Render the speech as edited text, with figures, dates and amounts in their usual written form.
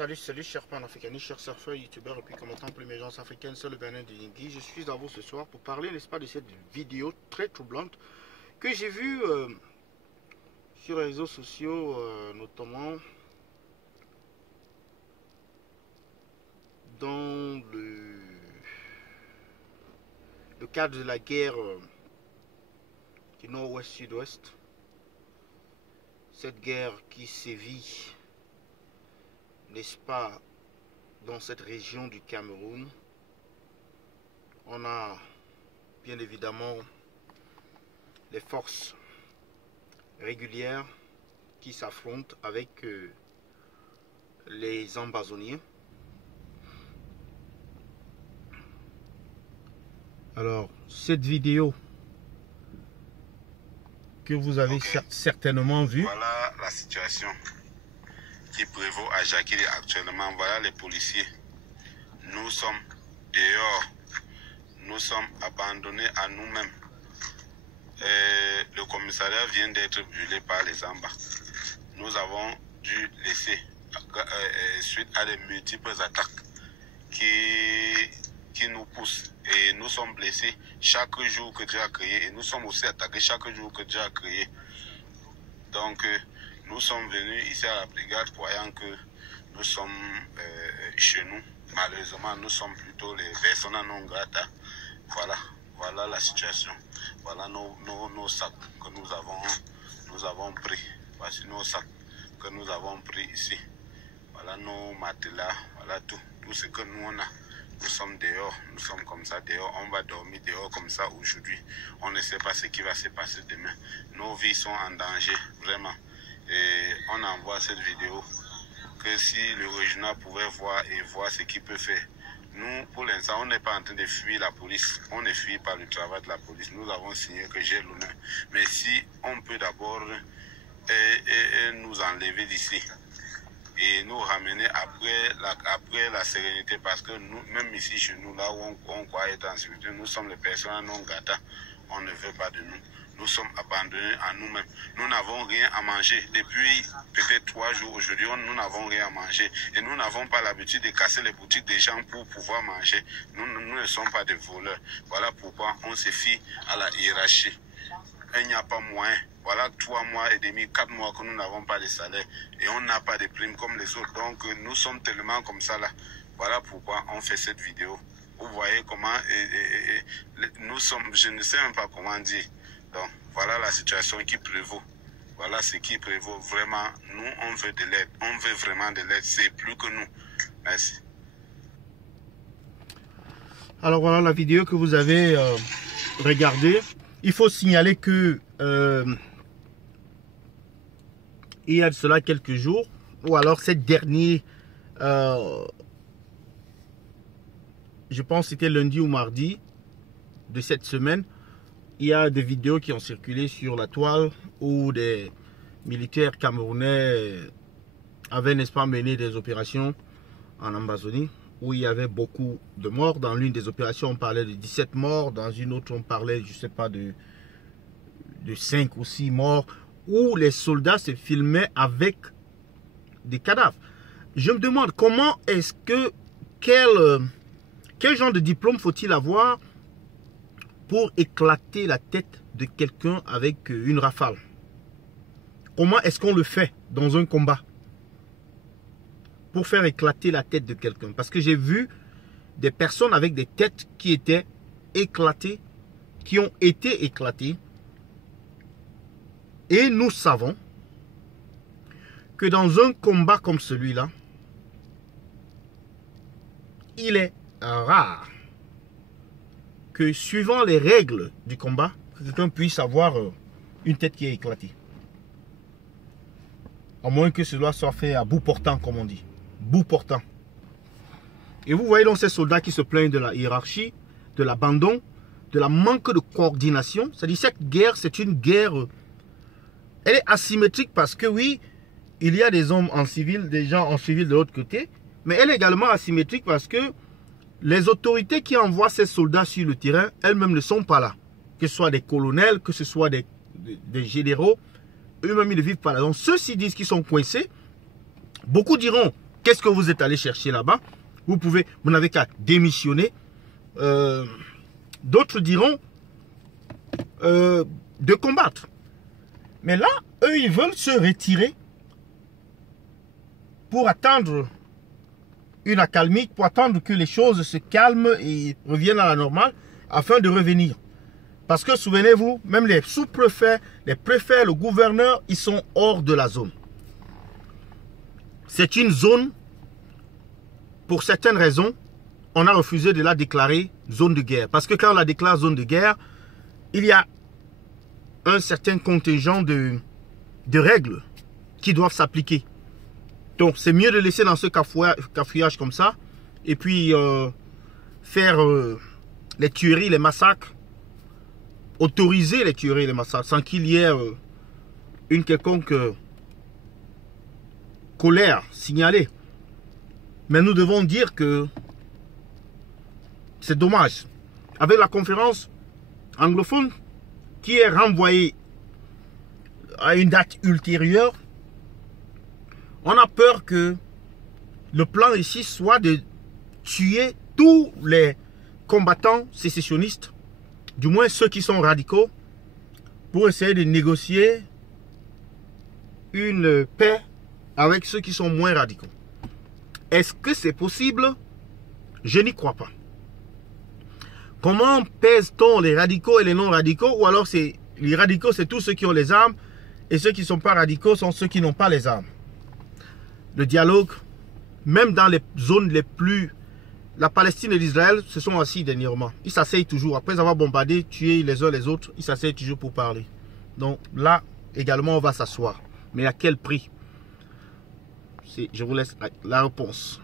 Salut, chers panafricanistes, chers surfeurs, youtubeurs et puis commentants pour l'émergence africaine, c'est le Bénin de Ningui. Je suis à vous ce soir pour parler, n'est-ce pas, de cette vidéo très troublante que j'ai vue sur les réseaux sociaux, notamment dans le cadre de la guerre du nord-ouest-sud-ouest. Cette guerre qui sévit, n'est-ce pas, dans cette région du Cameroun. On a bien évidemment les forces régulières qui s'affrontent avec les ambazoniens. Alors, cette vidéo que vous avez certainement vue. Voilà la situation qui prévaut à Jacqueline actuellement. Voilà les policiers. Nous sommes dehors. Nous sommes abandonnés à nous-mêmes. Le commissariat vient d'être brûlé par les ambas. Nous avons dû laisser, suite à des multiples attaques qui nous poussent. Et nous sommes blessés chaque jour que Dieu a créé. Et nous sommes aussi attaqués chaque jour que Dieu a créé. Donc, nous sommes venus ici à la brigade croyant que nous sommes chez nous. Malheureusement, nous sommes plutôt les personnes non grata. Voilà la situation. Voilà nos sacs que nous avons pris. Voici nos sacs que nous avons pris ici. Voilà nos matelas, voilà tout ce que nous on a. Nous sommes dehors, nous sommes comme ça dehors, on va dormir dehors comme ça aujourd'hui. On ne sait pas ce qui va se passer demain. Nos vies sont en danger, vraiment. Et on envoie cette vidéo que si le régional pouvait voir ce qu'il peut faire. Nous, pour l'instant, on n'est pas en train de fuir la police. On ne fuit pas le travail de la police. Nous avons signé que j'ai l'honneur. Mais si on peut d'abord nous enlever d'ici et nous ramener après la sérénité, parce que nous, même ici chez nous, là où on croit être en sécurité, nous sommes les personnes non grata. On ne veut pas de nous. Nous sommes abandonnés à nous-mêmes. Nous n'avons rien à manger. Depuis peut-être 3 jours aujourd'hui, nous n'avons rien à manger. Et nous n'avons pas l'habitude de casser les boutiques des gens pour pouvoir manger. Nous ne sommes pas des voleurs. Voilà pourquoi on se fie à la hiérarchie. Il n'y a pas moyen. Voilà 3 mois et demi, 4 mois que nous n'avons pas de salaire. Et on n'a pas de primes comme les autres. Donc nous sommes tellement comme ça là. Voilà pourquoi on fait cette vidéo. Vous voyez comment nous sommes, je ne sais même pas comment dire. Donc, voilà la situation qui prévaut. Voilà ce qui prévaut. Vraiment, nous, on veut de l'aide. On veut vraiment de l'aide. C'est plus que nous. Merci. Alors, voilà la vidéo que vous avez regardée. Il faut signaler que il y a de cela quelques jours, ou alors cette dernière, je pense que c'était lundi ou mardi de cette semaine, il y a des vidéos qui ont circulé sur la toile où des militaires camerounais avaient, n'est-ce pas, mené des opérations en Amazonie où il y avait beaucoup de morts. Dans l'une des opérations, on parlait de 17 morts. Dans une autre, on parlait, je ne sais pas, de 5 ou 6 morts, où les soldats se filmaient avec des cadavres. Je me demande comment est-ce que, quel genre de diplôme faut-il avoir pour éclater la tête de quelqu'un avec une rafale? Comment est-ce qu'on le fait dans un combat pour faire éclater la tête de quelqu'un? Parce que j'ai vu des personnes avec des têtes qui étaient éclatées, qui ont été éclatées. Et nous savons que dans un combat comme celui-là, il est rare que suivant les règles du combat, quelqu'un puisse avoir une tête qui est éclatée. À moins que cela soit fait à bout portant, comme on dit. Bout portant. Et vous voyez donc ces soldats qui se plaignent de la hiérarchie, de l'abandon, de la manque de coordination. C'est-à-dire cette guerre, c'est une guerre, elle est asymétrique parce que oui, il y a des hommes en civil, des gens en civil de l'autre côté, mais elle est également asymétrique parce que les autorités qui envoient ces soldats sur le terrain, elles-mêmes ne sont pas là. Que ce soit des colonels, que ce soit des généraux, eux-mêmes ils ne vivent pas là. Donc ceux-ci disent qu'ils sont coincés. Beaucoup diront Qu'est-ce que vous êtes allé chercher là-bas? Vous n'avez qu'à démissionner. D'autres diront de combattre. Mais là, eux, ils veulent se retirer pour attendre une accalmie, pour attendre que les choses se calment et reviennent à la normale, afin de revenir. Parce que souvenez-vous, même les sous-préfets, les préfets, le gouverneur, ils sont hors de la zone. C'est une zone, pour certaines raisons, on a refusé de la déclarer zone de guerre. Parce que quand on la déclare zone de guerre, il y a un certain contingent de règles qui doivent s'appliquer. Donc, c'est mieux de laisser dans ce cafouillage comme ça. Et puis, faire les tueries, les massacres. Autoriser les tueries et les massacres. Sans qu'il y ait une quelconque colère signalée. Mais nous devons dire que c'est dommage. Avec la conférence anglophone qui est renvoyée à une date ultérieure, on a peur que le plan ici soit de tuer tous les combattants sécessionnistes, du moins ceux qui sont radicaux, pour essayer de négocier une paix avec ceux qui sont moins radicaux. Est-ce que c'est possible? Je n'y crois pas. Comment pèse-t-on les radicaux et les non-radicaux? Ou alors les radicaux, c'est tous ceux qui ont les armes, et ceux qui ne sont pas radicaux sont ceux qui n'ont pas les armes. Le dialogue, même dans les zones les plus... La Palestine et l'Israël se sont assis dernièrement. Ils s'asseyent toujours. Après avoir bombardé, tué les uns les autres, ils s'asseyent toujours pour parler. Donc là, également, on va s'asseoir. Mais à quel prix? Je vous laisse la réponse.